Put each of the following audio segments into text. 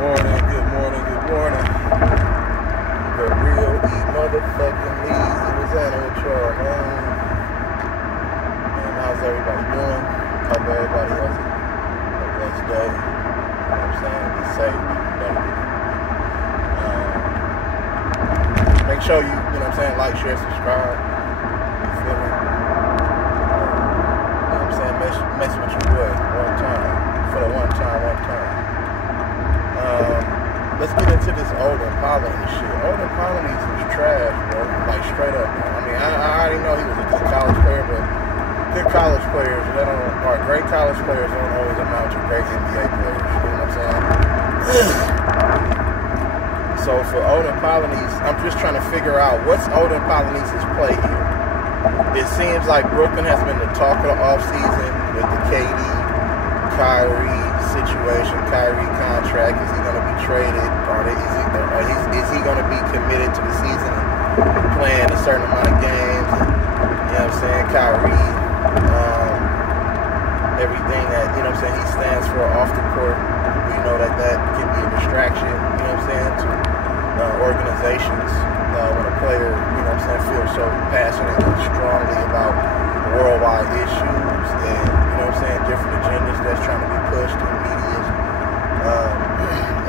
Good morning. The real E-Motherfucking-Leezy was at with y'all, man. And how's everybody doing? Hope everybody has a blessed day. You know what I'm saying? Be safe, be productive. Make sure you know what I'm saying, like, share, subscribe. You feel me? You know what I'm saying? Mess with your boy one time. For the one time. Let's get into this Olden Polynice shit. Olden Polynice was trash, bro. Like, straight up, man. I mean, I already know he was a good college player, but good college players, or great college players don't always amount to great NBA players. You know what I'm saying? So for Olden Polynice, I'm just trying to figure out what's Olden Polynice's play here. It seems like Brooklyn has been the talk of the offseason with the KD, Kyrie situation, Kyrie contract. Is he going to be traded, or is he going to be committed to the season and playing a certain amount of games? And, you know what I'm saying? Kyrie, everything that, you know what I'm saying, he stands for off the court. We know that can be a distraction, you know what I'm saying, to organizations when a player, you know what I'm saying, feels so passionate and strongly about worldwide issues and, you know what I'm saying, different agendas that's trying to be pushed in media,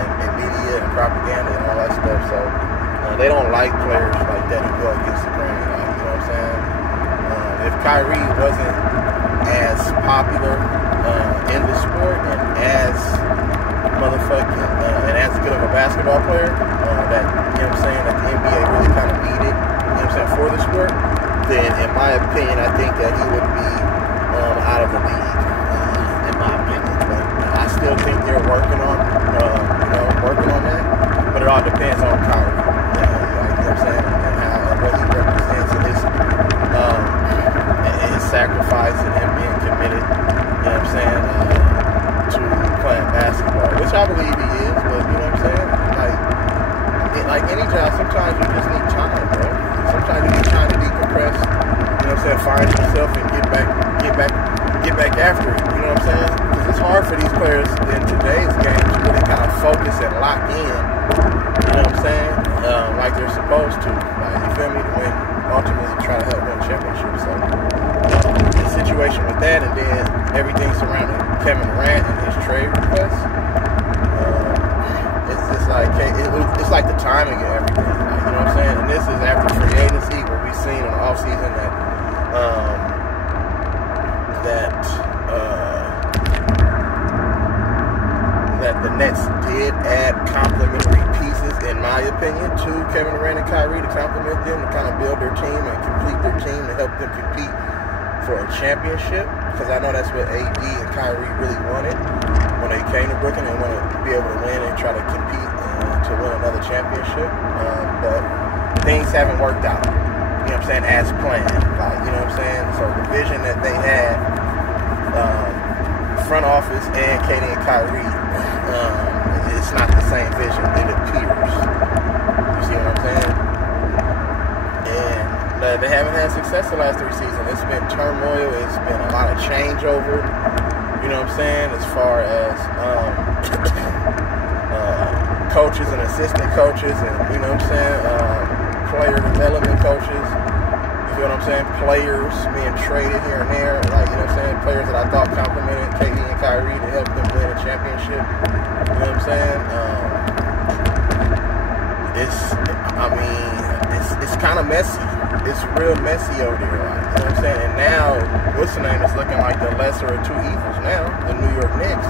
and media and propaganda and all that stuff. So they don't like players like that who go against the grain. You know what I'm saying? If Kyrie wasn't as popular in the sport and as motherfucking and as good of a basketball player that, you know what I'm saying, that the NBA really kind of needed, you know what I'm saying, for the sport, then in my opinion, I think that he would be out of the league, in my opinion. But I still think they're working on that. But it all depends on Kyrie, you know what I'm saying, and what he represents and his sacrifice and him being committed, you know what I'm saying, to playing basketball, which I believe he is. But you know what I'm saying, like any job, sometimes you just need time, bro. Sometimes you need time to decompress, you know what I'm saying, find yourself and get back after it, you know what I'm saying? Because it's hard for these players in today's game to really kind of focus and lock in, you know what I'm saying, like they're supposed to, like, you feel me, when ultimately try to help win championships. So the situation with that, and then everything surrounding Kevin Durant and his trade request, it's just like, it's like the timing of everything, like, you know what I'm saying? And this is after free agency, where we've seen in the offseason that the Nets did add complementary pieces, in my opinion, to Kevin Durant and Kyrie to complement them, to kind of build their team and complete their team to help them compete for a championship. Because I know that's what AD and Kyrie really wanted when they came to Brooklyn. They wanted to be able to win and try to compete to win another championship. But things haven't worked out, you know what I'm saying, as planned. Like, you know what I'm saying? So the vision that they had, front office and KD and Kyrie, it's not the same vision, it appears. You see what I'm saying? And they haven't had success the last 3 seasons. It's been turmoil, it's been a lot of changeover, you know what I'm saying, as far as coaches and assistant coaches, and, you know what I'm saying, player development coaches, you feel what I'm saying, players being traded here and there, like, you know what I'm saying, players that I thought complimented KD and Kyrie to help them win a championship, you know what I'm saying. It's kind of messy. It's real messy over there, like, you know what I'm saying. And now, what's the name? It's looking like the lesser of two evils now, the New York Knicks.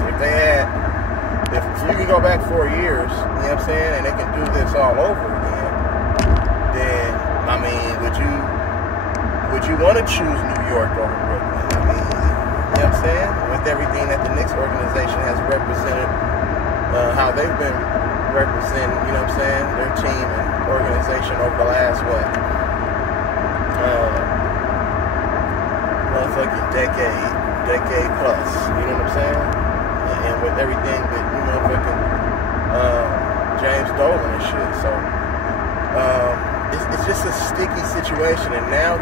If you can go back 4 years, you know what I'm saying, and they can do this all over again, then, I mean, would you want to choose New York over Brooklyn? I mean, you know what I'm saying? With everything that the Knicks organization has represented, how they've been representing, you know what I'm saying, their team and organization over the last, motherfucking decade plus, you know what I'm saying? And with everything that, you know, fucking James Dolan and shit. So it's just a sticky situation. And now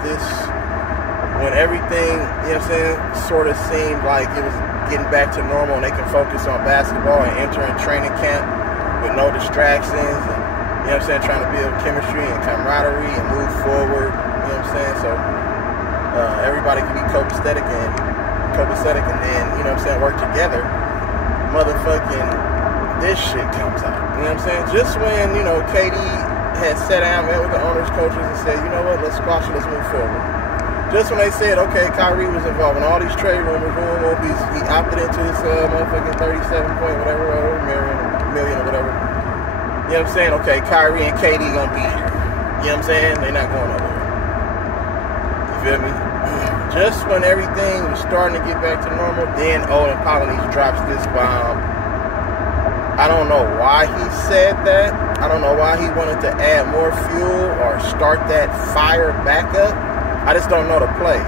when everything, you know what I'm saying, sort of seemed like it was getting back to normal and they can focus on basketball and entering training camp with no distractions, and you know what I'm saying, trying to build chemistry and camaraderie and move forward. You know what I'm saying? So everybody can be copacetic and then, you know what I'm saying, work together. Motherfucking this shit comes out. You know what I'm saying? Just when, you know, KD had sat down, met with the owners, coaches, and said, you know what, let's squash it, let's move forward. Just when they said, okay, Kyrie was involved in all these trade rumors, he opted into this motherfucking 37 point whatever, million or whatever. You know what I'm saying? Okay, Kyrie and KD gonna be here. You know what I'm saying? They're not going nowhere. You feel me? Just when everything was starting to get back to normal, then Olden Polynice drops this bomb. I don't know why he said that. I don't know why he wanted to add more fuel or start that fire back up. I just don't know the play.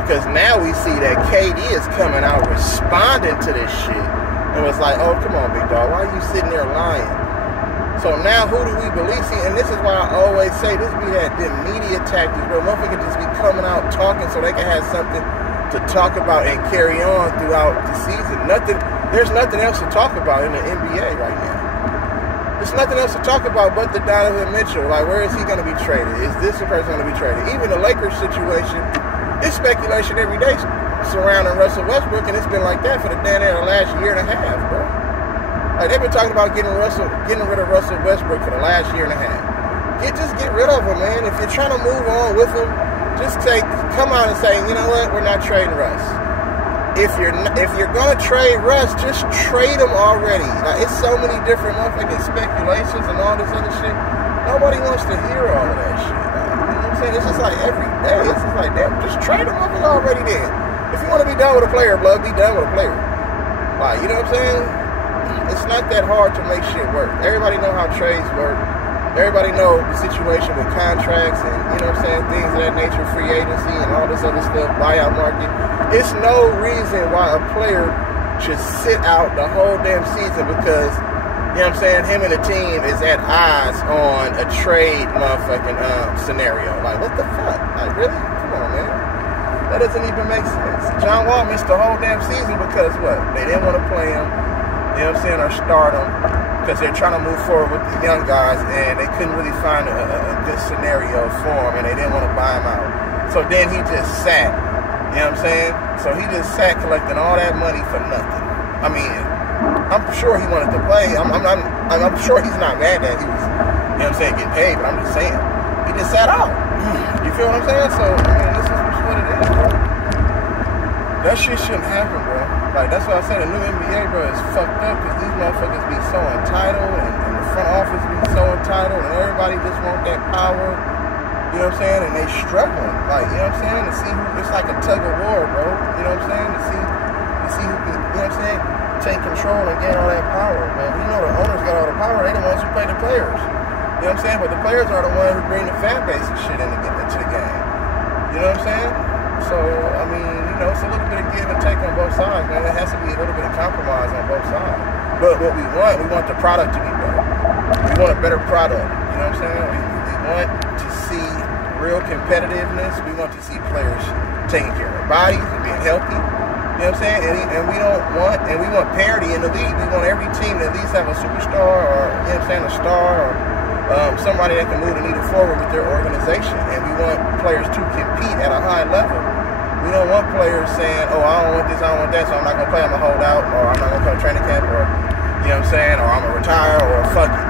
Because now we see that KD is coming out responding to this shit. And was like, oh, come on, big dog. Why are you sitting there lying? So now who do we believe? See, and this is why I always say this be that them media tactics where motherfuckers just be coming out talking so they can have something to talk about and carry on throughout the season. There's nothing else to talk about in the NBA right now. There's nothing else to talk about but the Donovan Mitchell. Like, where is he going to be traded? Is this the person going to be traded? Even the Lakers situation, it's speculation every day surrounding Russell Westbrook, and it's been like that for the last year and a half, bro. Like, they've been talking about getting rid of Russell Westbrook for the last year and a half. Just get rid of him, man. If you're trying to move on with him, just come out and say, you know what, we're not trading Russ. If you're gonna trade Russ, just trade him already. Like, it's so many different motherfucking speculations and all this other shit. Nobody wants to hear all of that shit. Like, you know what I'm saying? It's just like every day. It's just like, damn, just trade him up already then. If you want to be done with a player, blood, be done with a player. Like, you know what I'm saying? It's not that hard to make shit work. Everybody know how trades work. Everybody know the situation with contracts and, you know what I'm saying, things of that nature, free agency and all this other stuff, buyout market. It's no reason why a player should sit out the whole damn season because, you know what I'm saying, him and the team is at odds on a trade motherfucking scenario. Like, what the fuck? Like, really? Come on, man. That doesn't even make sense. John Wall missed the whole damn season because what? They didn't want to play him. You know what I'm saying, or start them because they're trying to move forward with the young guys and they couldn't really find a good scenario for him and they didn't want to buy him out. So then he just sat, you know what I'm saying? So he just sat collecting all that money for nothing. I mean, I'm sure he wanted to play. I'm sure he's not mad that he was, you know what I'm saying, getting paid, but I'm just saying, he just sat out. You feel what I'm saying? So, I mean, this is what it is, bro. That shit shouldn't happen, bro. Like, that's why I said the new NBA, bro, is fucked up because these motherfuckers be so entitled and the front office be so entitled and everybody just want that power, you know what I'm saying, and they struggling, like, you know what I'm saying, to see who, it's like a tug of war, bro, you know what I'm saying, to see who can, you know what I'm saying, take control and get all that power, man. You know the owners got all the power, they the ones who pay the players, you know what I'm saying, but the players are the ones who bring the fan base and shit into the game, you know what I'm saying? So, I mean, you know, it's a little bit of give and take on both sides, man. There has to be a little bit of compromise on both sides. But what we want the product to be better. We want a better product, you know what I'm saying? We want to see real competitiveness. We want to see players taking care of their bodies and being healthy, you know what I'm saying? And we want parity in the league. We want every team to at least have a superstar or, you know what I'm saying, a star or somebody that can move the needle forward with their organization. And we want players to compete at a high level. We don't want players saying, oh, I don't want this, I don't want that, so I'm not going to play, I'm going to hold out, or I'm not going to come to training camp, or, you know what I'm saying, or I'm going to retire, or fuck it.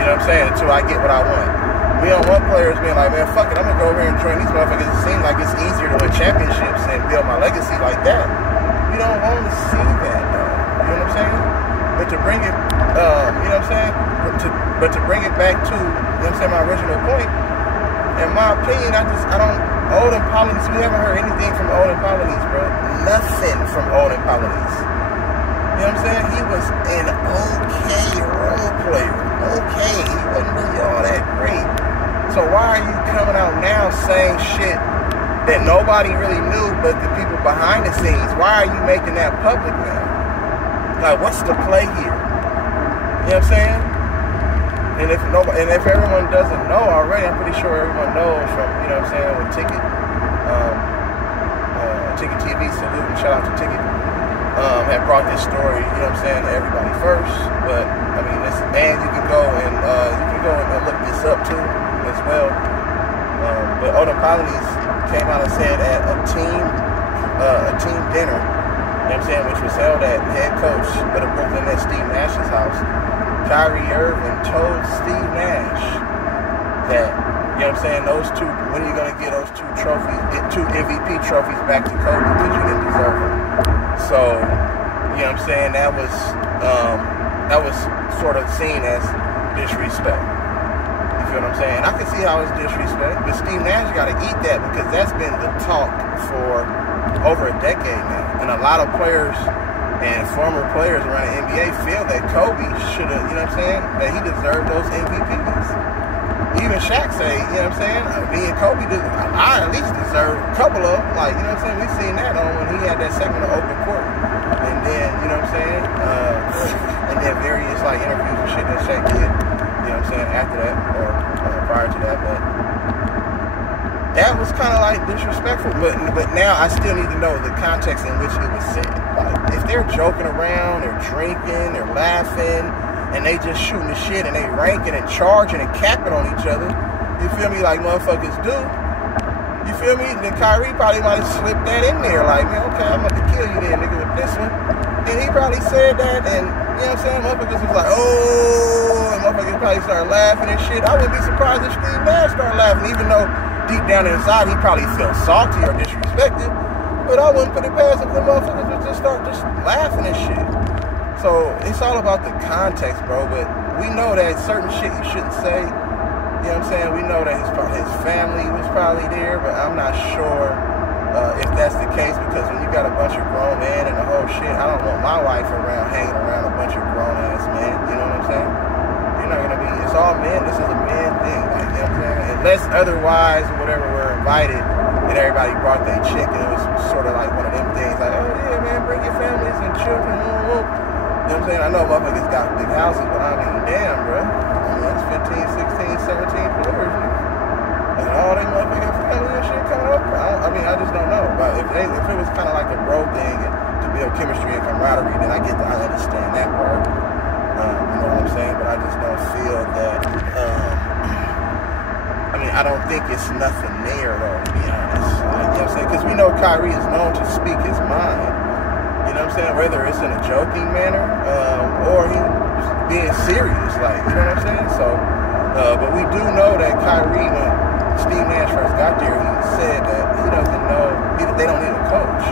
You know what I'm saying, until I get what I want. We don't want players being like, man, fuck it, I'm going to go over here and join these motherfuckers. It seems like it's easier to win championships and build my legacy like that. We don't want to see that, though. You know what I'm saying? But to bring it, you know what I'm saying, but to bring it back to, you know what I'm saying, my original point, in my opinion, I don't, Olden Polynice, we haven't heard anything from Olden Polynice, bro. Nothing from Olden Polynice. You know what I'm saying? He was an okay role player. Okay, he wasn't really all that great. So why are you coming out now saying shit that nobody really knew but the people behind the scenes? Why are you making that public now? Like, what's the play here? You know what I'm saying? And if everyone doesn't know already, I'm pretty sure everyone knows from, you know what I'm saying, with Ticket TV, salute and shout out to Ticket, had brought this story, you know what I'm saying, to everybody first. But, I mean, And you can go and look this up too as well. But Olden Polynice came out and said at a team dinner, you know what I'm saying, which was held at head coach of the Brooklyn Nets, Steve Nash's house, Kyrie Irving told Steve Nash that, you know what I'm saying, those two, when are you going to get those two MVP trophies back to Kobe because you didn't deserve them? So, you know what I'm saying, that was sort of seen as disrespect. You feel what I'm saying? I can see how it's disrespect, but Steve Nash got to eat that because that's been the talk for over a decade now. And a lot of players and former players around the NBA feel that Kobe should have, you know what I'm saying, that he deserved those MVPs. Even Shaq say, you know what I'm saying, me and Kobe, I at least deserve a couple of them. Like, you know what I'm saying, we've seen that on when he had that segment of Open Court. And then, you know what I'm saying, and then various, like, interviews and shit that Shaq did, you know what I'm saying, after that, or prior to that, but that was kind of like disrespectful. But now I still need to know the context in which it was said. Like, if they're joking around, they're drinking, they're laughing, and they just shooting the shit and they ranking and charging and capping on each other, you feel me, like motherfuckers do, you feel me, then Kyrie probably might have slipped that in there, like, man, okay, I'm about to kill you then, nigga, with this one. And he probably said that, and, you know what I'm saying, motherfuckers was like, oh, and motherfuckers probably started laughing and shit. I wouldn't be surprised if Steve Nash started laughing, even though deep down inside he probably felt salty or disrespected, but I wouldn't put it past if the motherfuckers would just start just laughing and shit. So it's all about the context, bro, but we know that certain shit you shouldn't say, you know what I'm saying? We know that his family was probably there, but I'm not sure if that's the case, because when you got a bunch of grown men and the whole shit, I don't want my wife hanging around a bunch of grown-ass men, you know what I'm saying? You're not gonna be, it's all men, this is a man thing, like, you know what I'm saying? Unless otherwise, or whatever, we're invited, and everybody brought their chick, and it was sort of like one of them things, like, oh yeah, man, bring your families and children, whoa. You know what I'm saying? I know motherfuckers got big houses, but I mean, damn, bro. I mean, that's 15, 16, 17 floors, man. And all they motherfucking family and shit coming up. I just don't know. But if it was kind of like a bro thing and to build chemistry and camaraderie, then I understand that part. You know what I'm saying? But I just don't feel that, I don't think it's nothing there, though, to be honest. Like, you know what I'm saying? Because we know Kyrie is known to speak his mind. You know what I'm saying? Whether it's in a joking manner or he being serious, like, you know what I'm saying? So, but we do know that Kyrie, when Steve Nash first got there, he said that he doesn't know, they don't need a coach.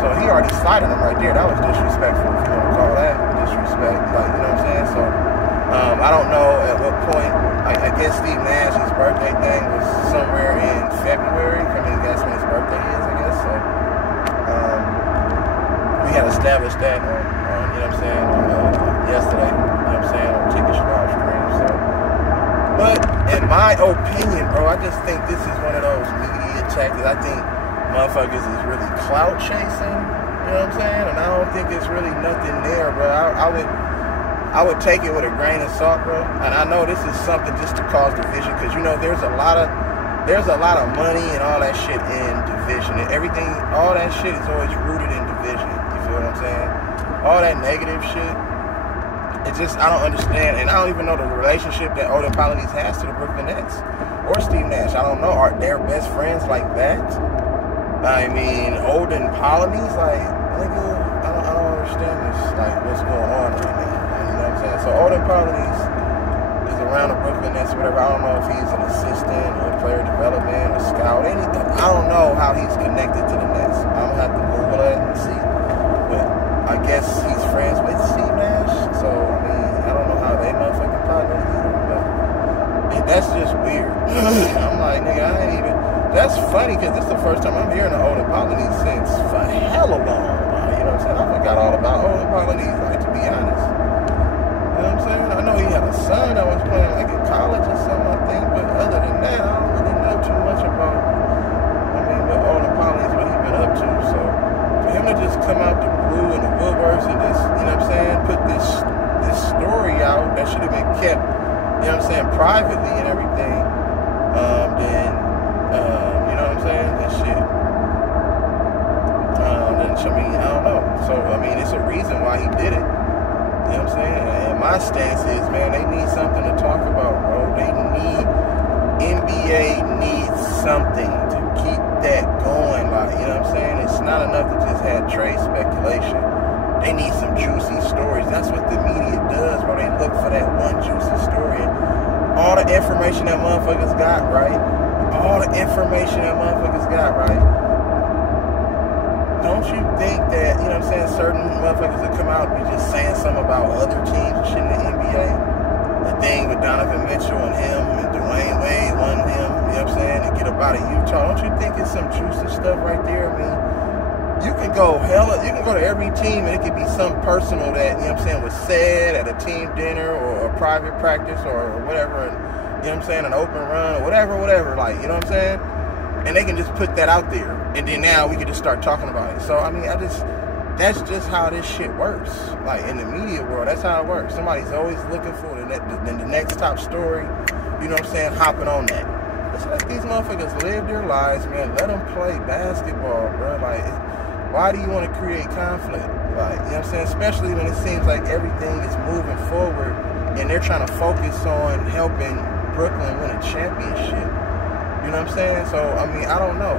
So he already cited him right there. That was disrespectful, if you want to call that disrespect, like, you know what I'm saying? So, I don't know at what point, I guess Steve Nash's birthday thing was somewhere in February. I mean, that's when his birthday is, I guess, so. We had established that on you know what I'm saying, yesterday, you know what I'm saying, on Ticket Squad stream, so. But, in my opinion, bro, I just think this is one of those media tactics. I think motherfuckers is really clout chasing, you know what I'm saying, and I don't think it's really nothing there, bro. I would take it with a grain of salt, bro, and I know this is something just to cause division, because, you know, there's a lot of money and all that shit in division, and everything, all that shit is always rooted in division. You feel what I'm saying? All that negative shit, it just, I don't understand, and I don't even know the relationship that Olden Polynice has to the Brooklyn Nets or Steve Nash. I don't know, are they best friends like that? I mean, Olden Polynice, like, nigga, I don't understand this, like, what's going on right now. You know what I'm saying? So Olden Polynice is around the Brooklyn Nets, whatever. I don't know if he's an assistant or player development or scout, anything. I don't know how he's connected to the Nets. I'm gonna have to Google it and see. But I guess he's friends with Steve Nash, so I mean, I don't know how they motherfucking partners either, but that's just weird. I'm like, nigga, I ain't even. That's funny, because this is the first time I'm hearing of Olden Polynice since for hella long. You know what I'm saying? I forgot all about Olden Polynice, like, to be honest. You know what I'm saying? I know he had a son that was playing like in college or something, I think, but other than that, I don't really know too much about, what Olden Polynice, what he's been up to. So for him to just come out the blue and the woodworks and just, you know what I'm saying, put this story out that should have been kept, you know what I'm saying, privately and everything, then, you know what I'm saying, that shit. I don't know. So, I mean, it's a reason why he did it. You know what I'm saying? In my my stance is, man, they need something to talk about, bro. NBA needs something to keep that going. Like, you know what I'm saying? It's not enough to just have trade speculation. They need some juicy stories. That's what the media does, bro. They look for that one juicy story. All the information that motherfuckers got, right? All the information that motherfuckers got, right? Don't you think that, you know what I'm saying, certain motherfuckers that come out and be just saying something about other teams and shit in the NBA? The thing with Donovan Mitchell and him and Dwayne Wade wanting him, you know what I'm saying, to get up out of Utah. Don't you think it's some juicy stuff right there? I mean, you can go to every team and it could be something personal that, you know what I'm saying, was said at a team dinner or a private practice or whatever, and, you know what I'm saying, an open run or whatever, like, you know what I'm saying? And they can just put that out there. And then now we can just start talking about it. So, I mean, that's just how this shit works. Like, in the media world, that's how it works. Somebody's always looking for the next top story, you know what I'm saying, hopping on that. Let's let these motherfuckers live their lives, man. Let them play basketball, bro. Like, why do you want to create conflict? Like, you know what I'm saying? Especially when it seems like everything is moving forward and they're trying to focus on helping Brooklyn win a championship. You know what I'm saying? So, I mean, I don't know.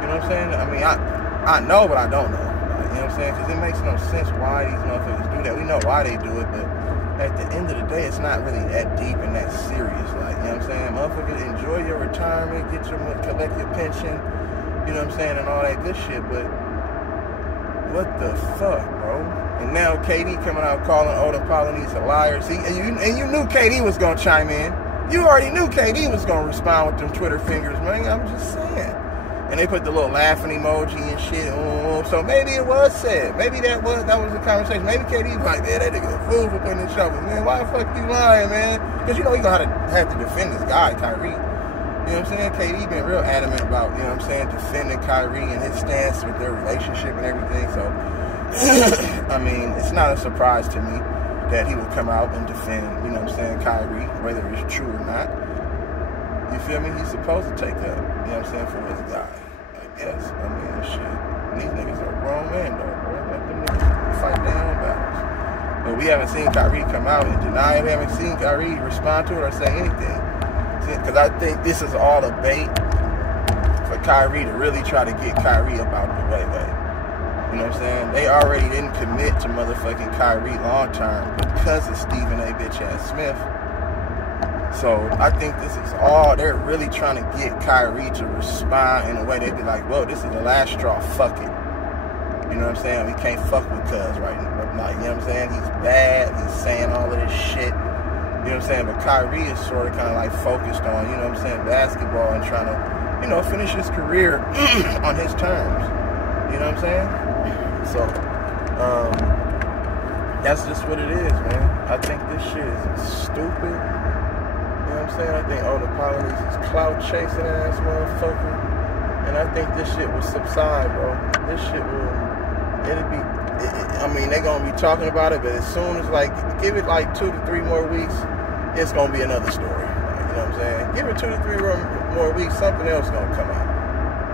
You know what I'm saying? I mean, I know, but I don't know. Like, you know what I'm saying? Because it makes no sense why these motherfuckers do that. We know why they do it, but at the end of the day, it's not really that deep and that serious. Like, you know what I'm saying? Motherfuckers, enjoy your retirement, collect your pension, you know what I'm saying, and all that good shit, but what the fuck, bro? And now KD coming out calling Olden Polynice a liar. See, and you knew KD was going to chime in. You already knew KD was going to respond with them Twitter fingers, man. I'm just saying. And they put the little laughing emoji and shit. So maybe it was said. Maybe that was the conversation. Maybe KD was like, man, that nigga a fool for putting this shovel. Man, why the fuck you lying, man? Because you know he's going to have to defend this guy, Kyrie. You know what I'm saying? KD been real adamant about, you know what I'm saying, defending Kyrie and his stance with their relationship and everything. So, I mean, it's not a surprise to me that he would come out and defend, you know what I'm saying, Kyrie, whether it's true or not. You feel me? He's supposed to take up, you know what I'm saying, for his guy. I guess. I mean, shit. These niggas are grown men, though, bro. Let them niggas fight their own battles. But we haven't seen Kyrie come out and deny it. We haven't seen Kyrie respond to it or say anything. Because I think this is all a bait for Kyrie to really try to get Kyrie up out the way. You know what I'm saying? They already didn't commit to motherfucking Kyrie long term because of Stephen A. bitch-ass Smith. So I think this is all, they're really trying to get Kyrie to respond in a way they'd be like, whoa, this is the last straw, fuck it. You know what I'm saying? We can't fuck with Cuz right now. Like, you know what I'm saying? He's bad, he's saying all of this shit. You know what I'm saying? But Kyrie is sort of kind of like focused on, you know what I'm saying, basketball and trying to, you know, finish his career on his terms. You know what I'm saying? So, that's just what it is, man. I think this shit is stupid. You know what I'm saying? I think Olden Polynice is clout chasing ass motherfucker. And I think this shit will subside, bro. This shit will, I mean, they're going to be talking about it, but as soon as, like, give it like 2 to 3 more weeks, it's going to be another story. Like, you know what I'm saying? Give it 2 to 3 more weeks, something else going to come out.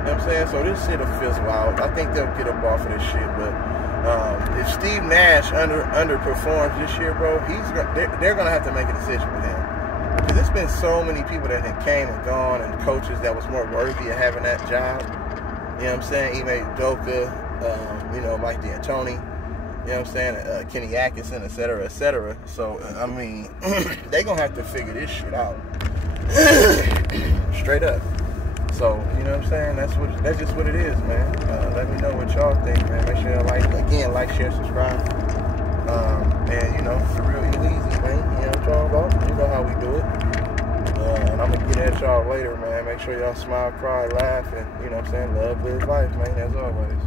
You know what I'm saying? So this shit will fizzle out. I think they'll get up off of this shit, but if Steve Nash underperforms this year, bro, they're going to have to make a decision with him. Because there's been so many people that have came and gone and coaches that was more worthy of having that job. You know what I'm saying? Ime Udoka, you know, Mike D'Antoni, you know what I'm saying? Kenny Atkinson, et cetera, So, I mean, they going to have to figure this shit out. Straight up. So, you know what I'm saying? That's just what it is, man. Let me know what y'all think, man. Make sure y'all like, share, subscribe. And, you know, for real E-Leezy, man. You know what I'm talking about? You know how we do it. And I'm going to get at y'all later, man. Make sure y'all smile, cry, laugh, and, you know what I'm saying, love, live life, man, as always.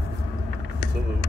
Salute.